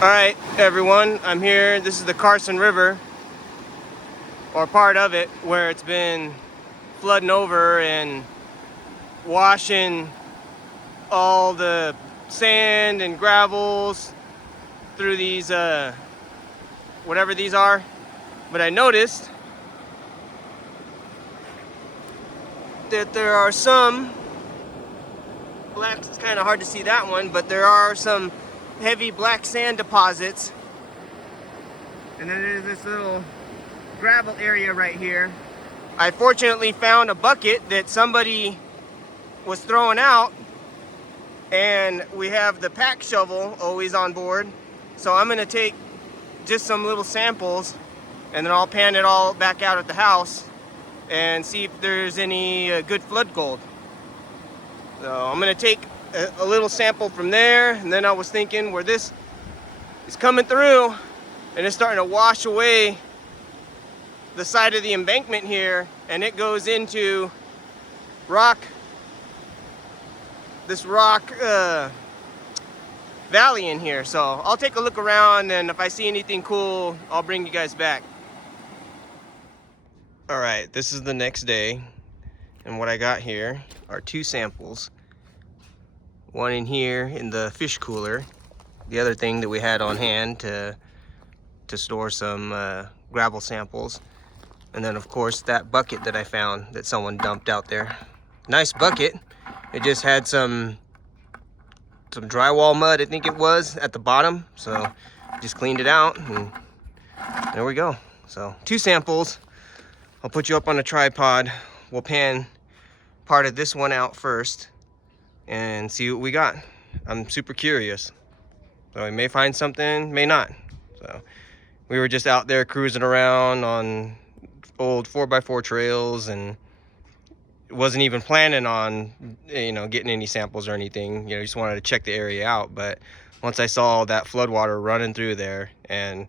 Alright, everyone, I'm here. This is the Carson River, or part of it, where it's been flooding over and washing all the sand and gravels through these, whatever these are. But I noticed that there are some, black, it's kind of hard to see that one, but there are some heavy black sand deposits. And then there's this little gravel area right here. I fortunately found a bucket that somebody was throwing out, and we have the pack shovel always on board. So I'm gonna take just some little samples and then I'll pan it all back out at the house and see if there's any good flood gold. So I'm gonna take a little sample from there, and then I was thinking where this is coming through and it's starting to wash away the side of the embankment here, and it goes into this rock valley in here. So I'll take a look around, and if I see anything cool, I'll bring you guys back. All right, this is the next day, and what I got here are two samples. One in here in the fish cooler, the other thing that we had on hand to store some gravel samples. And then of course that bucket that I found that someone dumped out there. Nice bucket. It just had some drywall mud, I think it was, at the bottom. So just cleaned it out, and there we go. So two samples. I'll put you up on a tripod. We'll pan part of this one out first and see what we got. I'm super curious. So we may find something, may not. So we were just out there cruising around on old 4x4 trails, and wasn't even planning on, getting any samples or anything. Just wanted to check the area out. But once I saw that floodwater running through there, and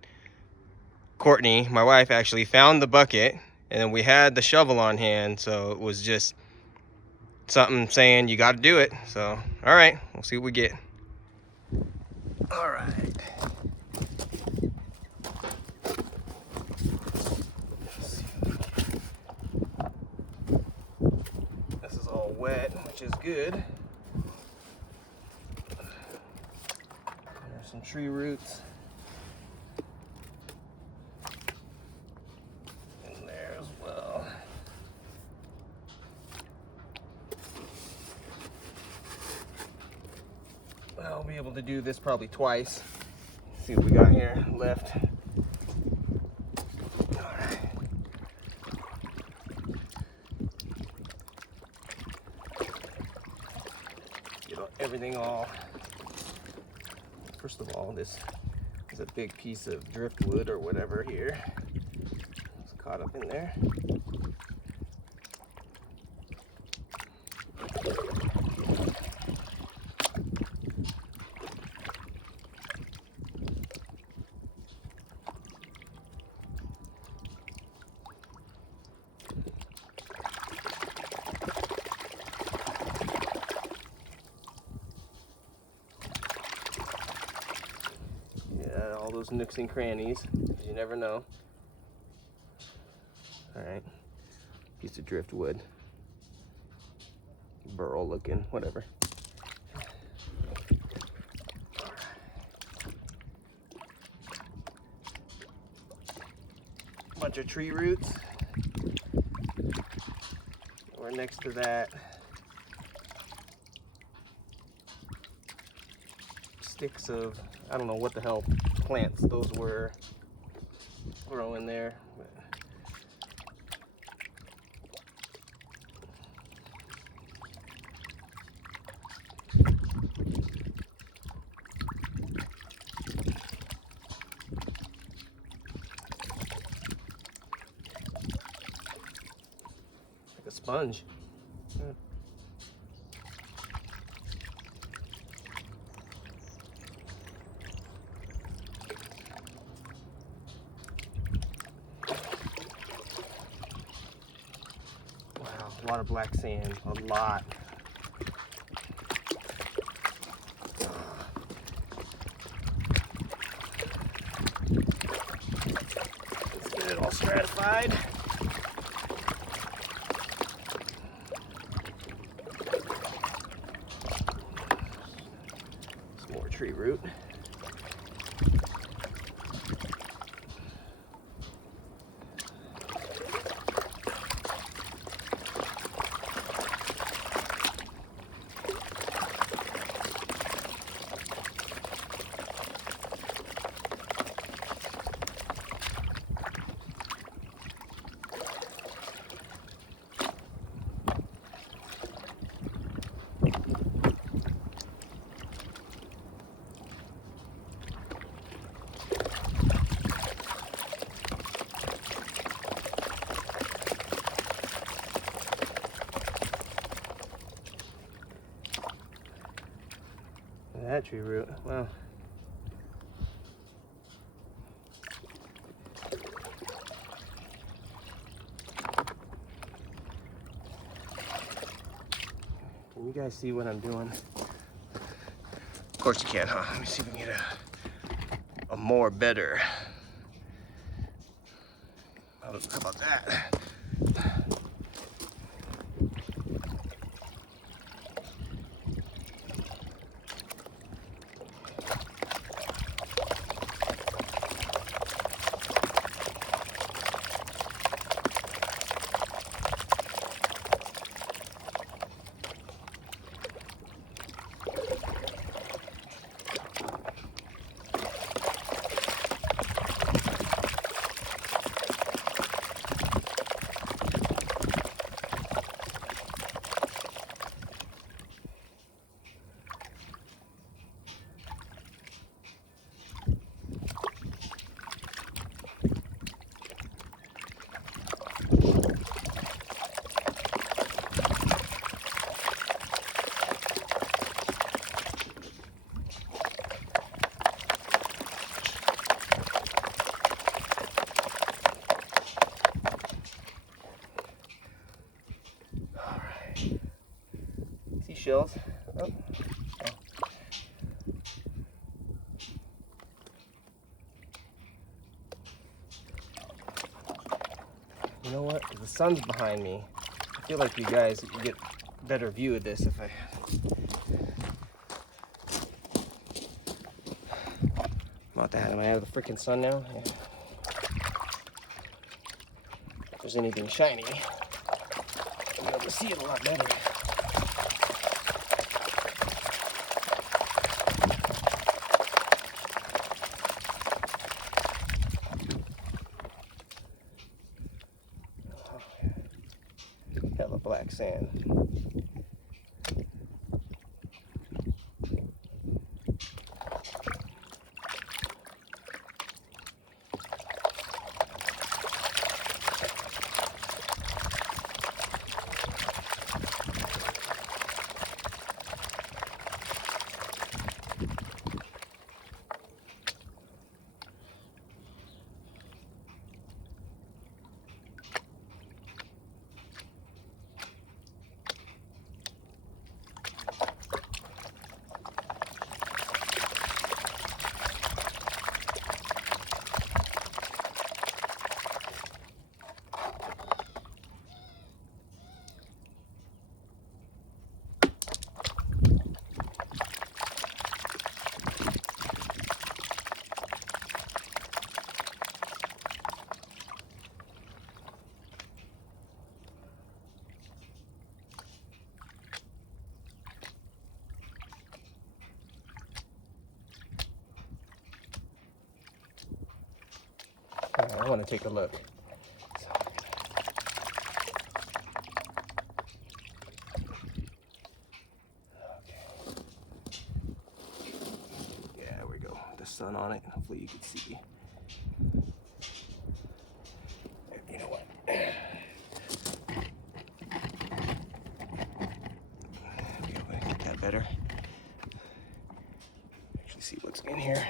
Courtney, my wife, actually found the bucket, and then we had the shovel on hand, so it was just something saying you got to do it. So all right, we'll see what we get. All right. This is all wet, which is good. There's some tree roots in there as well. I'll be able to do this probably twice. See what we got here left. All right. Get everything all. First of all, this is a big piece of driftwood or whatever here. It's caught up in there. All those nooks and crannies, because you never know. All right, piece of driftwood, burl looking, whatever. Bunch of tree roots. We're next to that. Sticks of, I don't know what the hell plants those were growing there. Like a sponge. A lot of black sand, a lot. side. Some more tree root. That tree root, wow. Can you guys see what I'm doing? Of course you can, huh? Let me see if we can get a more better. How about that? Shells. Oh. You know what? The sun's behind me. I feel like you guys get a better view of this if I. About that. Am I out of the freaking sun now? Yeah. If there's anything shiny, I'll be able to see it a lot better. Hella black sand. I want to take a look. Yeah, there we go. The sun on it. Hopefully you can see. You know what? Be able to get that better. Actually see what's in here.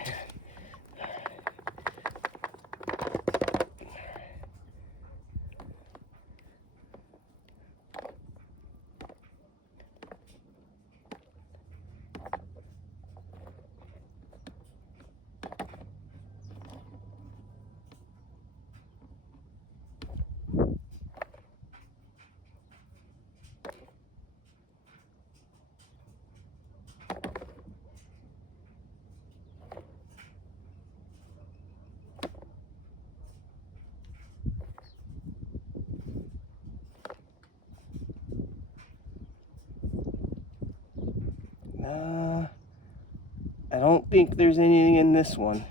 don't think there's anything in this one.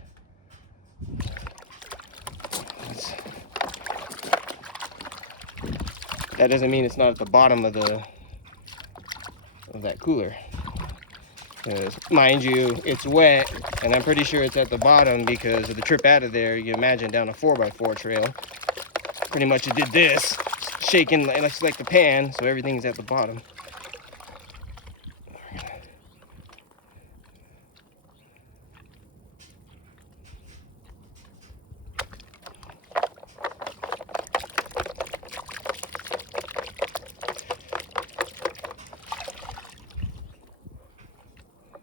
That doesn't mean it's not at the bottom of that cooler. Mind you, it's wet, and I'm pretty sure it's at the bottom because of the trip out of there. You can imagine down a 4x4 trail. Pretty much it did this, shaking like the pan, so everything's at the bottom.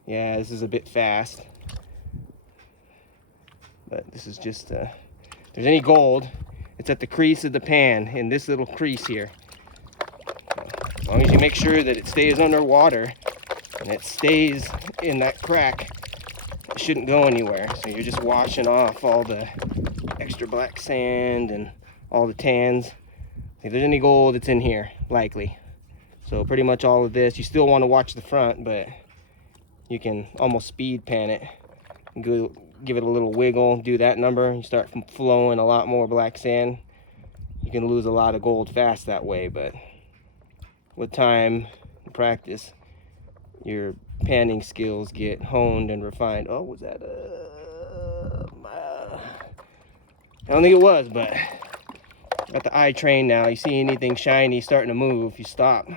Yeah, this is a bit fast, but this is just, if there's any gold, it's at the crease of the pan, in this little crease here. As long as you make sure that it stays underwater and it stays in that crack, it shouldn't go anywhere. So you're just washing off all the extra black sand and all the tans. If there's any gold, it's in here, likely. So pretty much all of this, you still want to watch the front, but you can almost speed pan it. Give it a little wiggle, do that number, you start flowing a lot more black sand. You can lose a lot of gold fast that way, but with time and practice, your panning skills get honed and refined. Oh, was that I don't think it was, but got the eye trained now. You see anything shiny starting to move, you stop.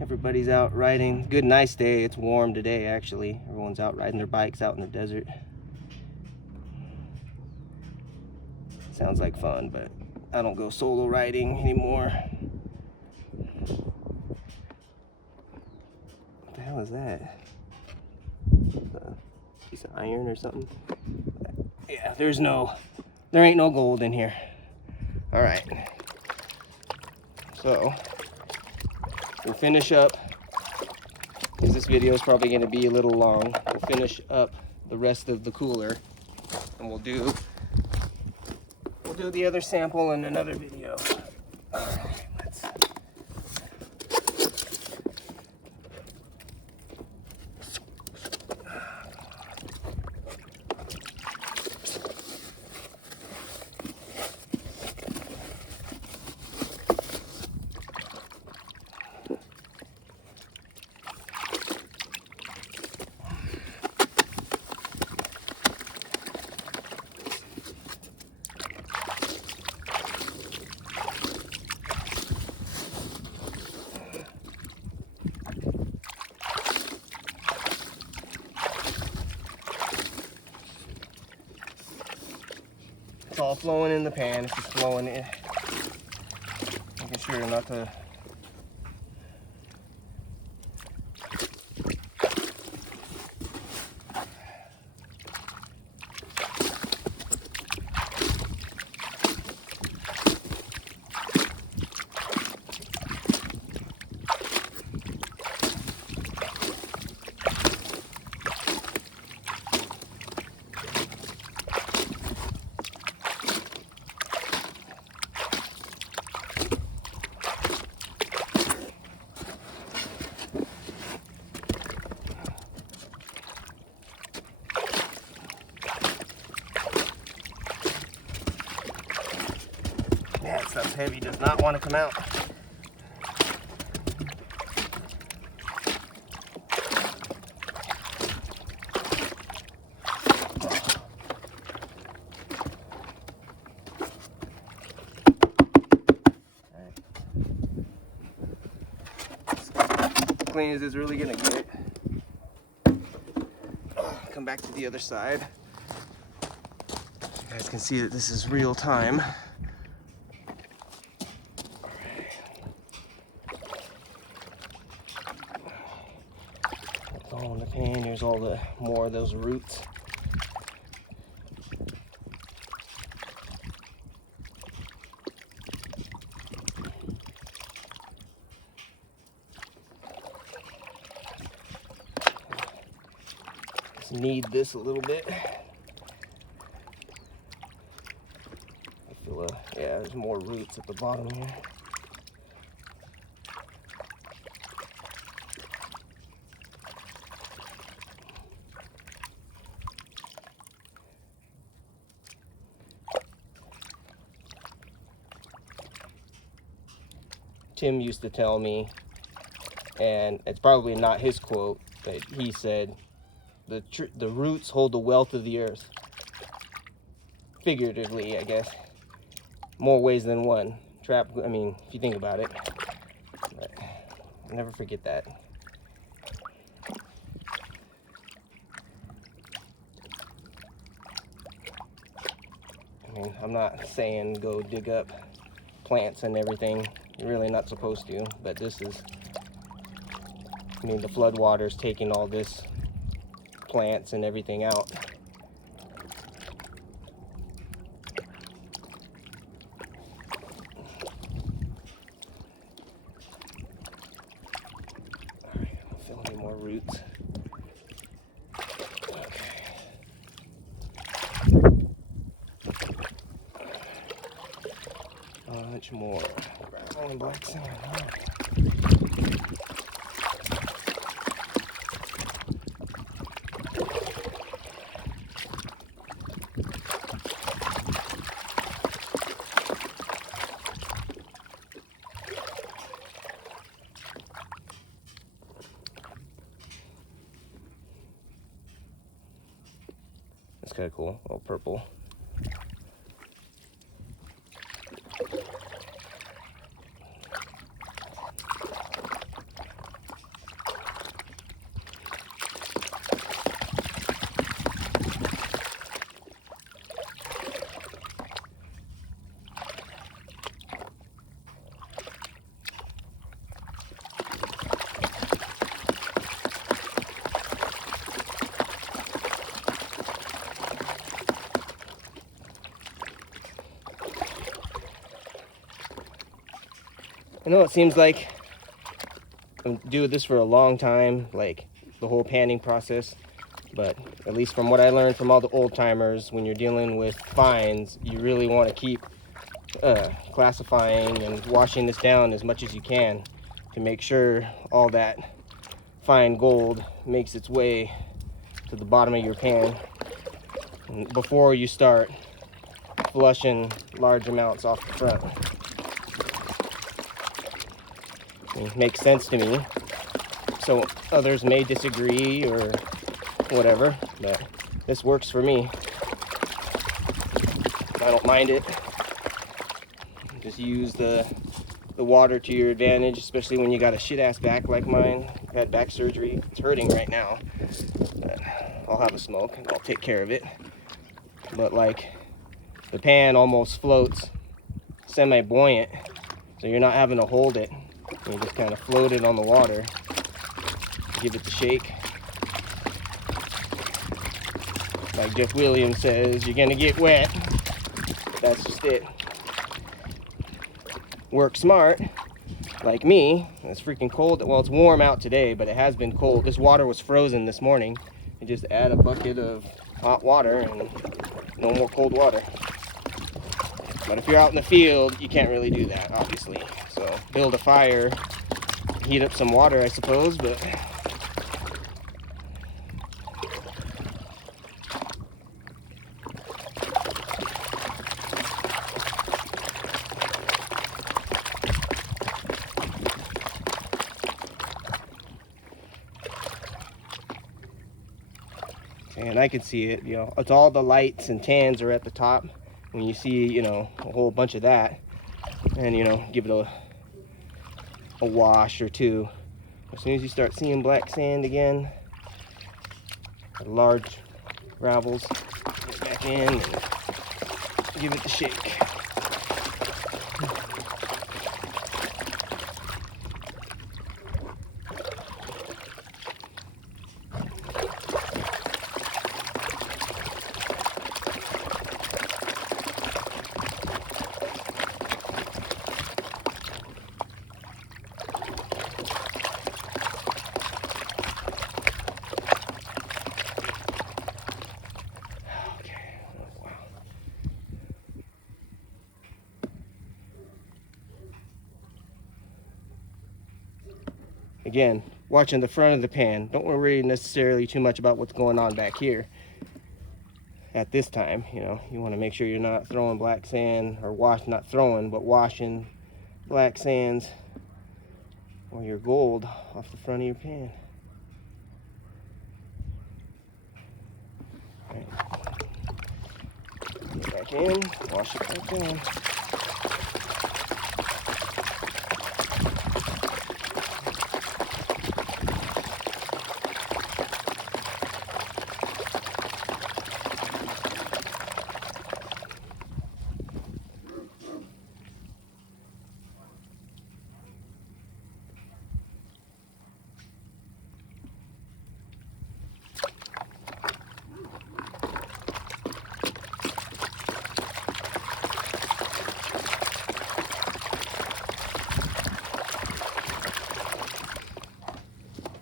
Everybody's out riding. Good, nice day. It's warm today, actually. Everyone's out riding their bikes out in the desert. Sounds like fun, but I don't go solo riding anymore. What the hell is that? A piece of iron or something? Yeah, there ain't no gold in here. All right. So we'll finish up, because this video is probably going to be a little long. We'll finish up the rest of the cooler, and we'll do the other sample in another video. All right, let's. It's all flowing in the pan. It's just flowing in. Making sure not to. That stuff's heavy, does not want to come out. As clean as it's really gonna get. Come back to the other side. You guys can see that this is real time. All in the pan. Here's all the more of those roots. knead this a little bit. I feel yeah, there's more roots at the bottom here. Tim used to tell me, and it's probably not his quote, but he said, the roots hold the wealth of the earth. Figuratively, I guess. More ways than one. I mean, if you think about it. But I'll never forget that. I mean, I'm not saying go dig up plants and everything. You're really not supposed to, but this is, I mean, the floodwaters taking all this plants and everything out. All right, I'll fill any more roots. Okay. Much more gravel and black sand. All right. That's kind of cool, all purple. I know it seems like I'm doing this for a long time, like the whole panning process, but at least from what I learned from all the old timers, when you're dealing with fines, you really want to keep classifying and washing this down as much as you can to make sure all that fine gold makes its way to the bottom of your pan before you start flushing large amounts off the front. It makes sense to me. So others may disagree or whatever, but this works for me. I don't mind it. Just use the water to your advantage, especially when you got a shit-ass back like mine. I've had back surgery. It's hurting right now. But I'll have a smoke and I'll take care of it. But like, the pan almost floats semi-buoyant, so you're not having to hold it. You just kind of float it on the water. Give it the shake. Like Jeff Williams says, you're gonna get wet. That's just it. Work smart, like me. It's freaking cold. Well, it's warm out today, but it has been cold. This water was frozen this morning. You just add a bucket of hot water and no more cold water. But if you're out in the field, you can't really do that, obviously. So build a fire, heat up some water, I suppose, but and I can see it, you know, it's all the lights and tans are at the top. When you see, you know, a whole bunch of that, and, you know, give it a wash or two. As soon as you start seeing black sand again, large gravels, get back in and give it the shake. Again, watching the front of the pan. Don't worry necessarily too much about what's going on back here at this time. You know, you want to make sure you're not throwing black sand, or not throwing, but washing black sands or your gold off the front of your pan. All right. Get back in, wash it back in.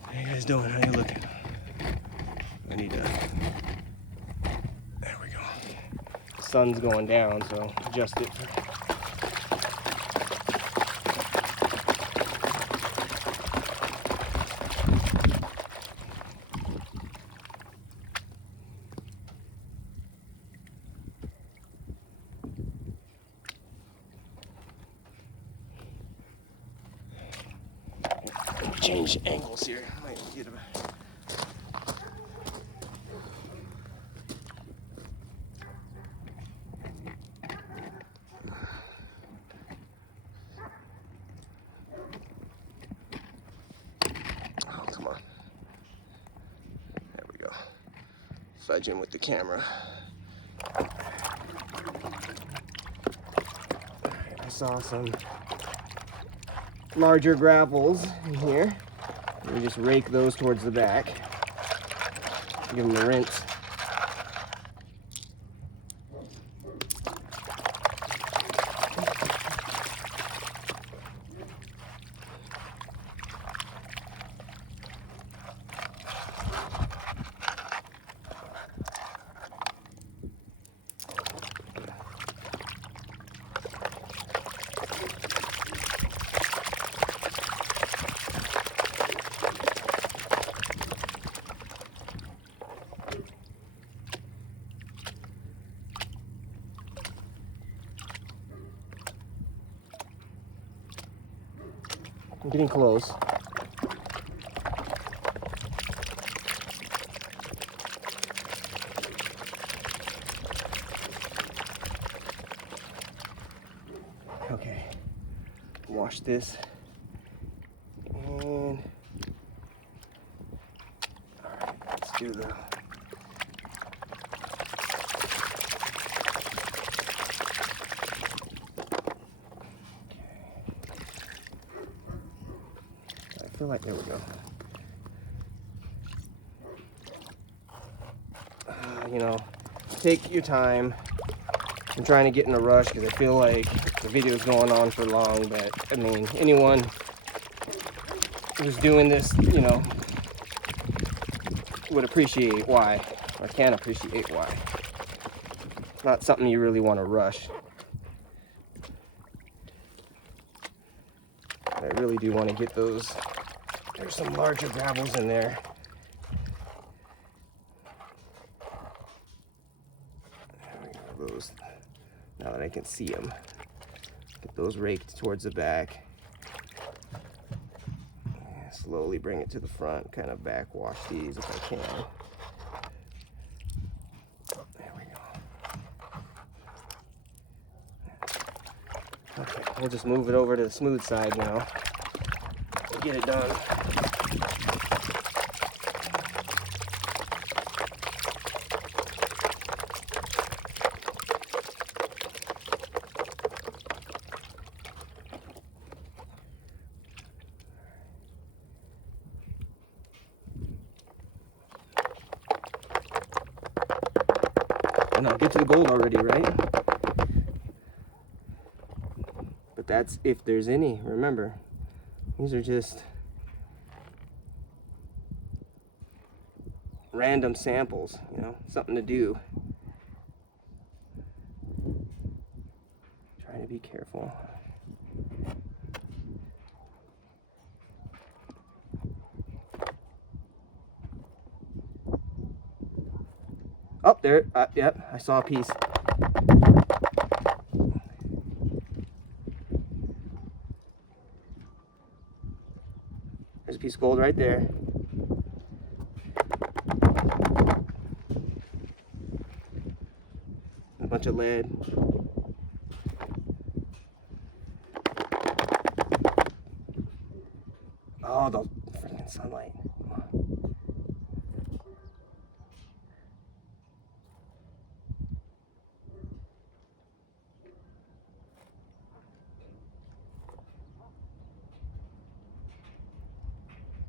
How you guys doing? How you looking? I need to... There we go. The sun's going down, so adjust it. Change angles here. Might get a... Oh, come on. There we go. Fudging with the camera. I saw some larger grapples in here. We just rake those towards the back. Give them a rinse. I'm getting close. Okay, wash this. And all right, let's do the... I feel like, there we go. You know, take your time. I'm trying to get in a rush because I feel like the video's going on for long, but I mean, anyone who's doing this, you know, would appreciate why, or can appreciate why. It's not something you really want to rush. I really do want to get those. There's some larger gravels in there. There we go, those. Now that I can see them, get those raked towards the back. Slowly bring it to the front, kind of backwash these if I can. There we go. Okay, we'll just move it over to the smooth side now. Get it done. And I'll get to the gold already, right? But that's if there's any, remember. These are just random samples, you know, something to do. Trying to be careful. Oh, there. Yep, I saw a piece. There's a piece of gold right there. A bunch of lead. Oh, the freaking sunlight.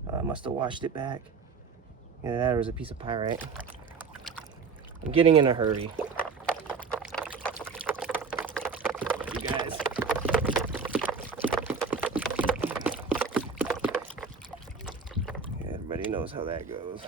I must have washed it back. Either that or it was a piece of pyrite. I'm getting in a hurry. You guys. Yeah, everybody knows how that goes.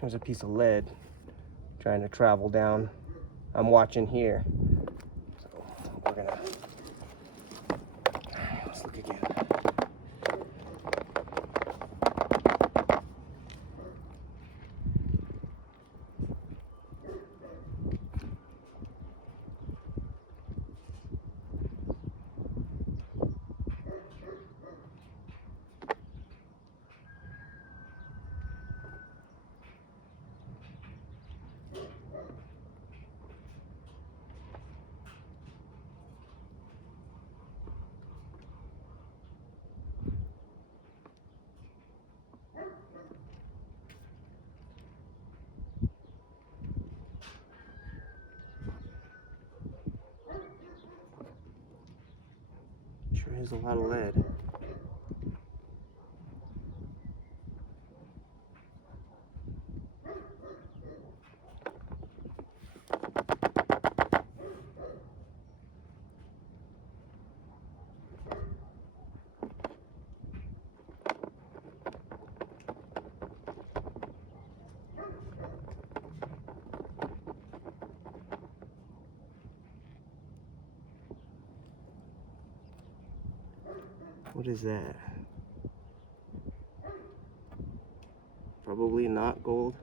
There's a piece of lead trying to travel down. I'm watching here. So we're gonna, let's look again. Sure is a lot of lead. What is that? Probably not gold.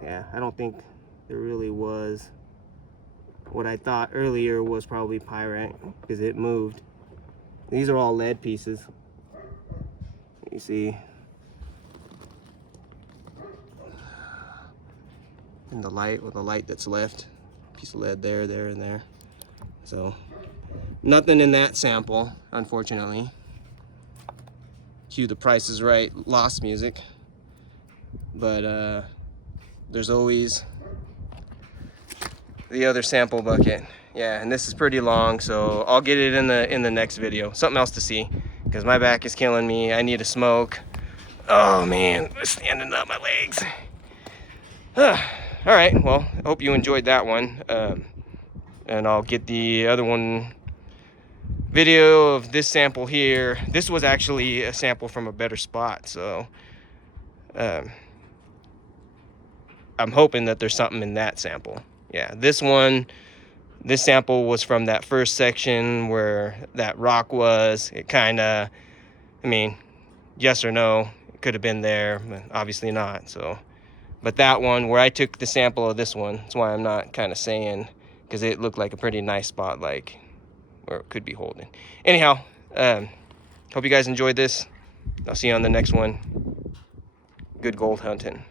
Yeah, I don't think there really was. What I thought earlier was probably pyrite because it moved. These are all lead pieces. You see in the light, with the light that's left, piece of lead there, there, and there. So nothing in that sample, unfortunately. Cue The Price is Right, Lost music. But there's always the other sample bucket. Yeah, and this is pretty long, so I'll get it in the next video. Something else to see, because my back is killing me. I need a smoke. Oh man, it's standing up my legs. All right, well, I hope you enjoyed that one. And I'll get the other one video of this sample here. This was actually a sample from a better spot, so I'm hoping that there's something in that sample. Yeah, this sample was from that first section where that rock was. It kind of, I mean, yes or no, it could have been there, but obviously not. So, but that one where I took the sample of this one, that's why I'm not kind of saying, because it looked like a pretty nice spot, like where it could be holding. Anyhow, hope you guys enjoyed this. I'll see you on the next one. Good gold hunting.